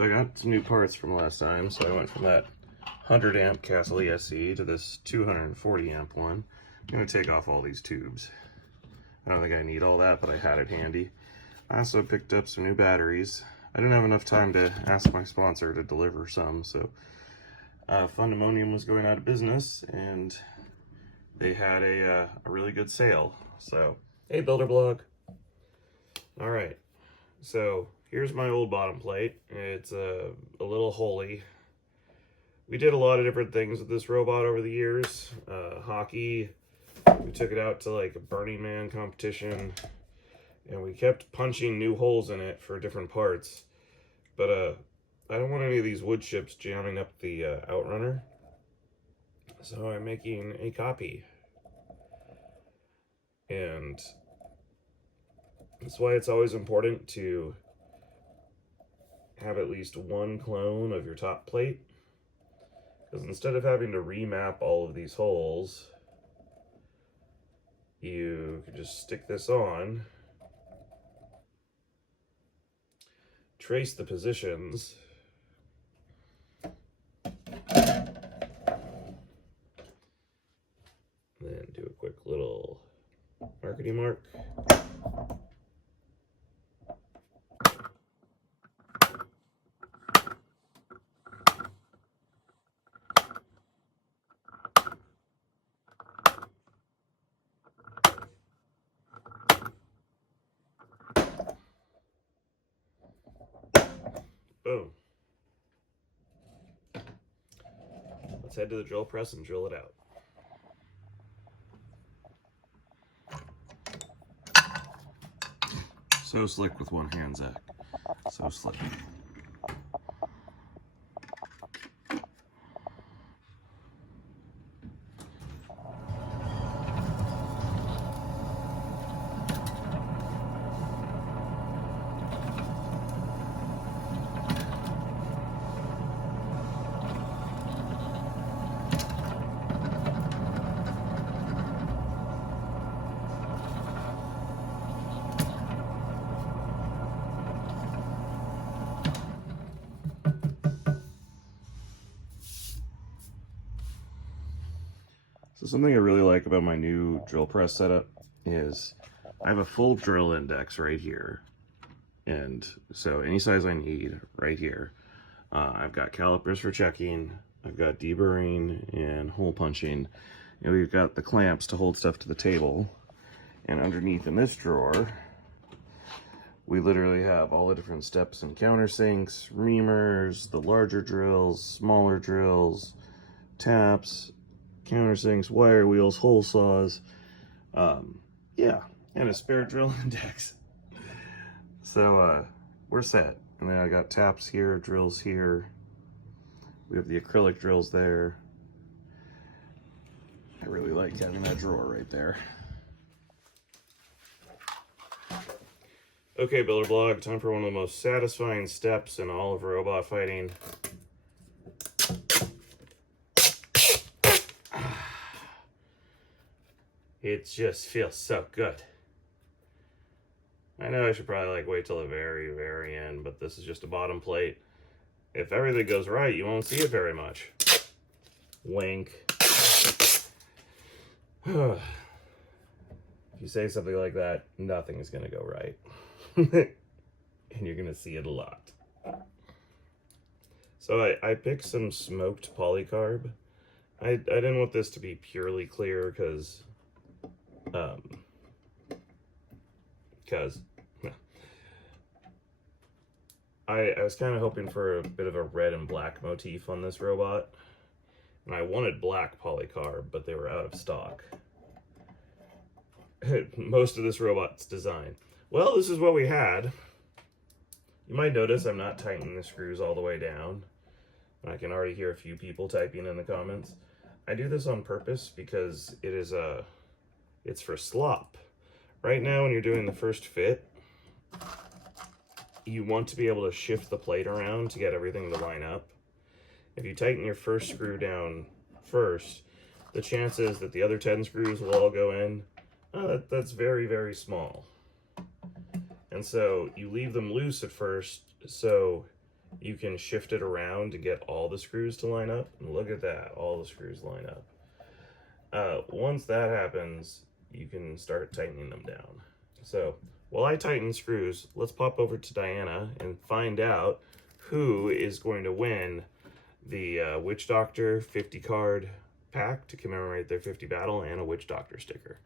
So I got some new parts from last time, so I went from that 100 amp Castle ESC to this 240 amp one. I'm going to take off all these tubes. I don't think I need all that, but I had it handy. I also picked up some new batteries. I didn't have enough time to ask my sponsor to deliver some, so Fundemonium was going out of business, and they had a really good sale. So, hey, Builder Blog. All right, so here's my old bottom plate. It's a little holy. We did a lot of different things with this robot over the years. Hockey, we took it out to like a Burning Man competition, and we kept punching new holes in it for different parts. But I don't want any of these wood chips jamming up the outrunner, so I'm making a copy. And that's why it's always important to have at least one clone of your top plate, because instead of having to remap all of these holes, you could just stick this on, trace the positions, then do a quick little markety mark. Boom. Let's head to the drill press and drill it out. So slick with one hand, Zach. So slick. So something I really like about my new drill press setup is I have a full drill index right here. And so any size I need right here. I've got calipers for checking, I've got deburring and hole punching, and we've got the clamps to hold stuff to the table. And underneath in this drawer, we literally have all the different steps and countersinks, reamers, the larger drills, smaller drills, taps, countersinks, wire wheels, hole saws, yeah, and a spare drill index. So we're set. And then I got taps here, drills here. We have the acrylic drills there. I really like having that drawer right there. Okay, Builder Blog, time for one of the most satisfying steps in all of robot fighting. It just feels so good. I know I should probably like wait till the very, very end, but this is just a bottom plate. If everything goes right, you won't see it very much. Wink. If you say something like that, nothing is going to go right. And you're going to see it a lot. So I picked some smoked polycarb. I didn't want this to be purely clear because I was kind of hoping for a bit of a red and black motif on this robot, and I wanted black polycarb, but they were out of stock. Most of this robot's design. Well, this is what we had. You might notice I'm not tightening the screws all the way down. I can already hear a few people typing in the comments. I do this on purpose because it is it's for slop. Right now, when you're doing the first fit, you want to be able to shift the plate around to get everything to line up. If you tighten your first screw down first, the chances that the other 10 screws will all go in, that's very, very small. And so you leave them loose at first, so you can shift it around to get all the screws to line up. And look at that, all the screws line up. Once that happens, you can start tightening them down. So while I tighten screws, let's pop over to Diana and find out who is going to win the Witch Doctor 50 card pack to commemorate their 50 battle and a Witch Doctor sticker.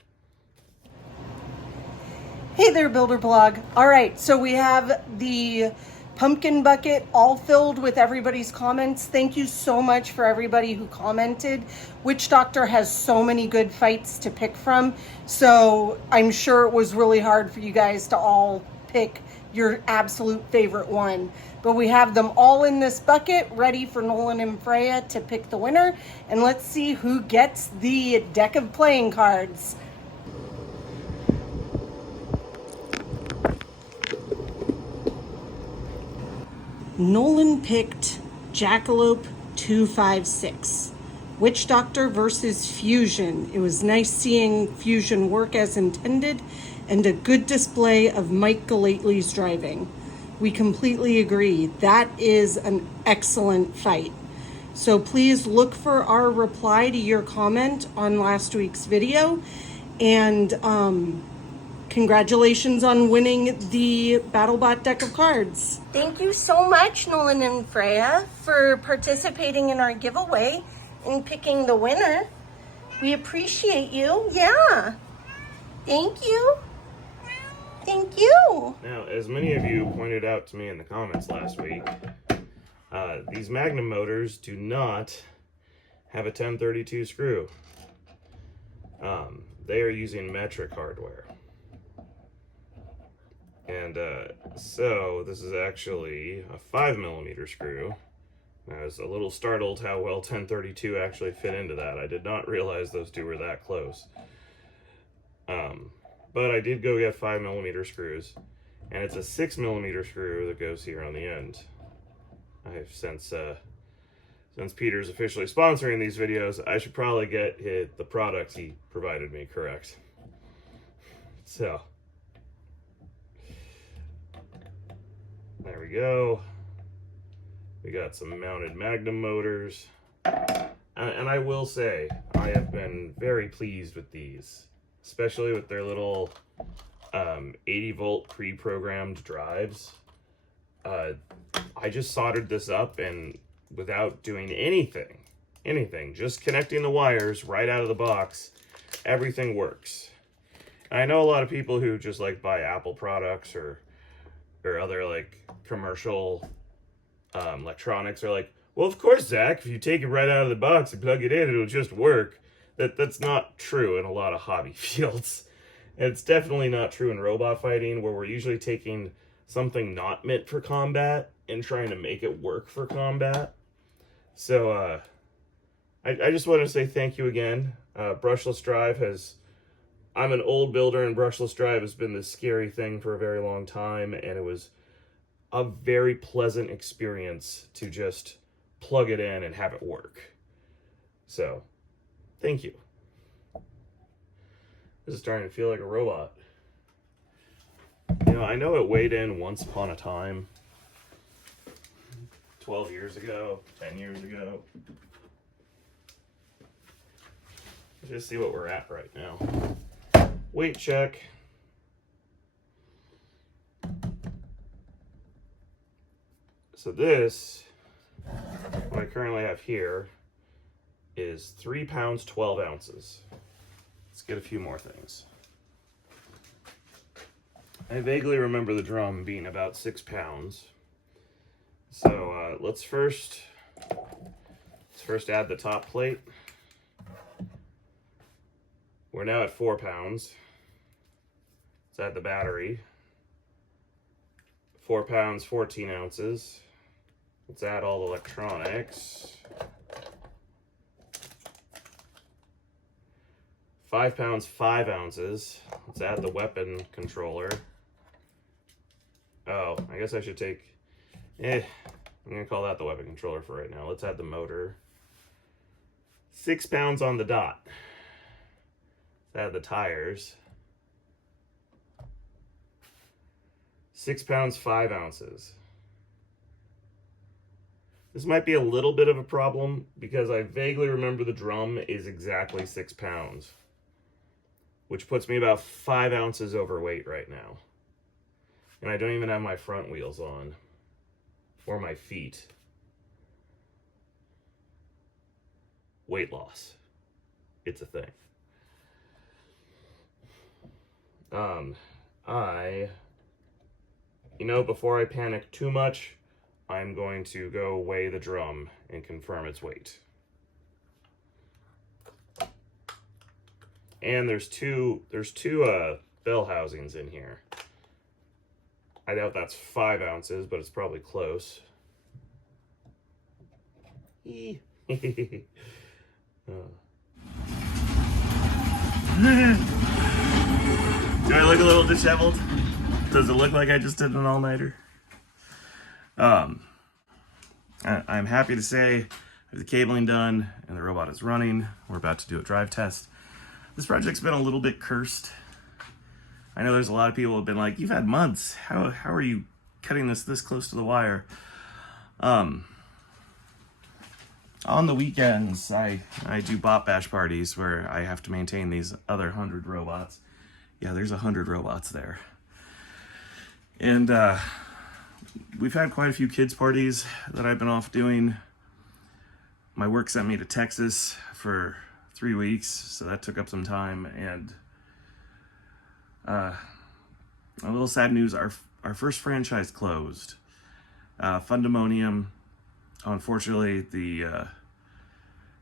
Hey there, Builder Blog. All right, so we have the pumpkin bucket all filled with everybody's comments. Thank you so much for everybody who commented. Witch Doctor has so many good fights to pick from, so I'm sure it was really hard for you guys to all pick your absolute favorite one. But we have them all in this bucket ready for Nolan and Freya to pick the winner, and let's see who gets the deck of playing cards. Nolan picked Jackalope 256. Witch Doctor versus Fusion. It was nice seeing Fusion work as intended and a good display of Mike Galately's driving. We completely agree. That is an excellent fight. So please look for our reply to your comment on last week's video, and congratulations on winning the Battlebot deck of cards. Thank you so much, Nolan and Freya, for participating in our giveaway and picking the winner. We appreciate you. Yeah. Thank you. Thank you. Now, as many of you pointed out to me in the comments last week, these Magnum motors do not have a 1032 screw. They are using metric hardware. And so this is actually a 5mm screw. I was a little startled how well 1032 actually fit into that. I did not realize those two were that close. But I did go get 5mm screws, and it's a 6mm screw that goes here on the end. I've since Peter's officially sponsoring these videos, I should probably get the product he provided me correct. So there we go. We got some mounted Magnum motors. And I will say, I have been very pleased with these, especially with their little 80-volt pre-programmed drives. I just soldered this up, and without doing anything, just connecting the wires right out of the box, everything works. And I know a lot of people who just like buy Apple products or other like commercial electronics are like, well, of course, Zach, if you take it right out of the box and plug it in, it'll just work. That's not true in a lot of hobby fields. And it's definitely not true in robot fighting, where we're usually taking something not meant for combat and trying to make it work for combat. So I just want to say thank you again. Brushless drive I'm an old builder, and brushless drive has been this scary thing for a very long time, and it was a very pleasant experience to just plug it in and have it work. So, thank you. This is starting to feel like a robot. You know, I know it weighed in once upon a time, 12 years ago, 10 years ago. Let's just see what we're at right now. Weight check. So this, what I currently have here, is 3 pounds, 12 ounces. Let's get a few more things. I vaguely remember the drum being about 6 pounds. So let's first add the top plate. We're now at 4 pounds. Let's add the battery. 4 pounds, 14 ounces. Let's add all the electronics. 5 pounds, 5 ounces. Let's add the weapon controller. Oh, I guess I should take, I'm gonna call that the weapon controller for right now. Let's add the motor. 6 pounds on the dot. Let's add the tires. 6 pounds, 5 ounces. This might be a little bit of a problem because I vaguely remember the drum is exactly 6 pounds, which puts me about 5 ounces overweight right now. And I don't even have my front wheels on, or my feet. Weight loss. It's a thing. Before I panic too much, I'm going to go weigh the drum and confirm its weight. And there's two bell housings in here. I doubt that's 5 ounces, but it's probably close. Do I look a little disheveled? Does it look like I just did an all-nighter? I'm happy to say I have the cabling done and the robot is running. We're about to do a drive test. This project's been a little bit cursed. I know there's a lot of people who have been like, you've had months. How are you cutting this close to the wire? On the weekends, I do bot bash parties where I have to maintain these other 100 robots. Yeah, there's 100 robots there. And we've had quite a few kids parties that I've been off doing. My work sent me to Texas for 3 weeks, so that took up some time. And a little sad news, our first franchise closed. Fundemonium, unfortunately, the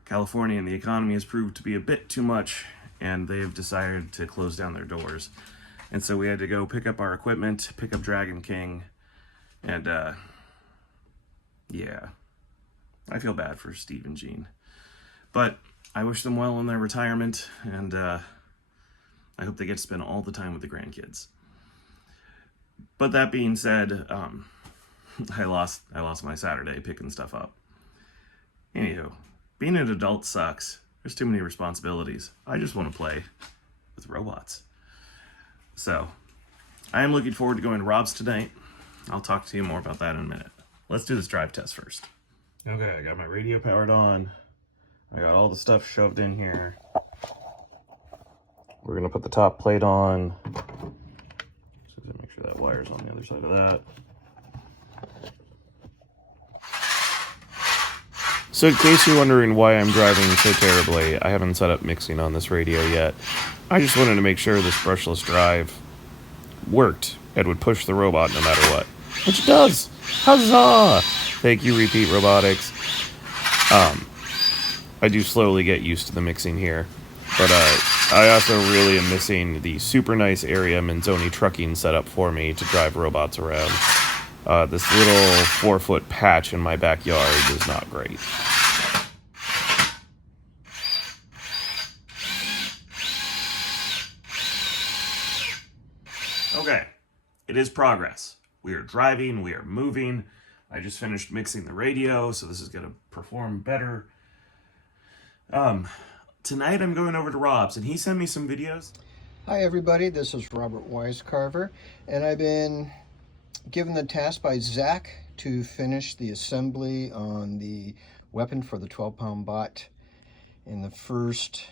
California and the economy has proved to be a bit too much, and they have decided to close down their doors. And so we had to go pick up our equipment, pick up Dragon King, and yeah, I feel bad for Steve and Gene. But I wish them well in their retirement, and I hope they get to spend all the time with the grandkids. But that being said, I lost my Saturday picking stuff up. Anywho, being an adult sucks. There's too many responsibilities. I just want to play with robots. So, I am looking forward to going to Rob's tonight. I'll talk to you more about that in a minute. Let's do this drive test first. Okay, I got my radio powered on. I got all the stuff shoved in here. We're gonna put the top plate on. So make sure that wire's on the other side of that. So in case you're wondering why I'm driving so terribly, I haven't set up mixing on this radio yet. I just wanted to make sure this brushless drive worked and would push the robot no matter what. Which it does! Huzzah! Thank you, Repeat Robotics. I do slowly get used to the mixing here. But I also really am missing the super nice area Manzoni trucking set up for me to drive robots around. This little 4-foot patch in my backyard is not great. Okay, it is progress. We are driving, we are moving. I just finished mixing the radio, so this is going to perform better. Tonight I'm going over to Rob's, and he sent me some videos. Hi everybody, this is Robert Wisecarver, and I've been given the task by Zach to finish the assembly on the weapon for the 12-pound bot. And the first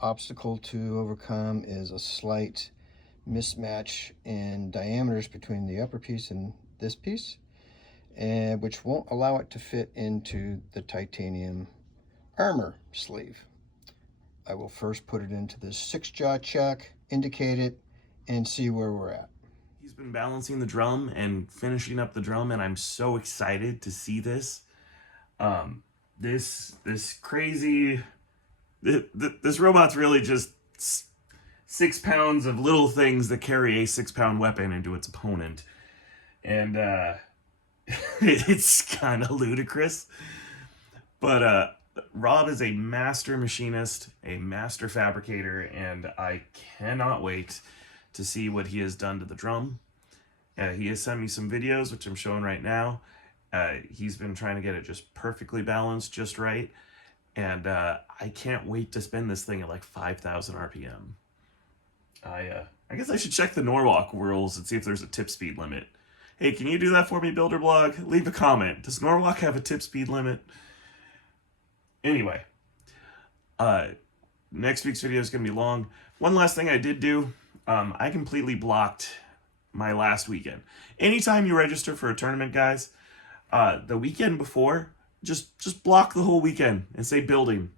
obstacle to overcome is a slight mismatch in diameters between the upper piece and this piece, and which won't allow it to fit into the titanium armor sleeve. I will first put it into this 6-jaw check, indicate it, and see where we're at. He's been balancing the drum and finishing up the drum, and I'm so excited to see this. This crazy... This robot's really just 6 pounds of little things that carry a 6-pound weapon into its opponent. And it's kind of ludicrous. But Rob is a master machinist, a master fabricator, and I cannot wait to see what he has done to the drum. He has sent me some videos, which I'm showing right now. He's been trying to get it just perfectly balanced, just right. And I can't wait to spin this thing at like 5,000 RPM. I guess I should check the Norwalk rules and see if there's a tip speed limit. Hey, can you do that for me, Builderblog? Leave a comment. Does Norwalk have a tip speed limit? Anyway, next week's video is going to be long. One last thing I did do, I completely blocked my last weekend. Anytime you register for a tournament, guys, the weekend before, just block the whole weekend and say building.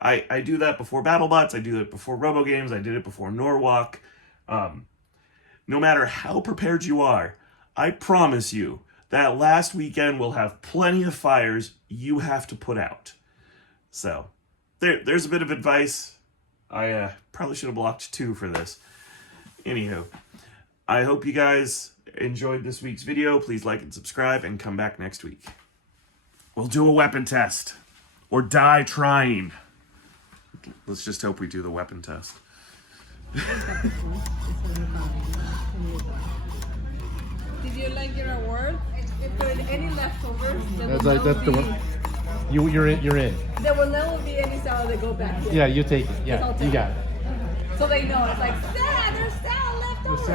I do that before Battlebots, I do that before Robo Games, I did it before Norwalk. No matter how prepared you are, I promise you that last weekend will have plenty of fires you have to put out. So, there's a bit of advice. I probably should have blocked 2 for this. Anywho, I hope you guys enjoyed this week's video. Please like and subscribe and come back next week. We'll do a weapon test. Or die trying. Let's just hope we do the weapon test. Did you like your award? If there are any leftovers, That's the one. You're in. There will never be any salad that go back here. Yeah, you take it. Yeah, you got it. So they know it's like, Dad, there's salad left over.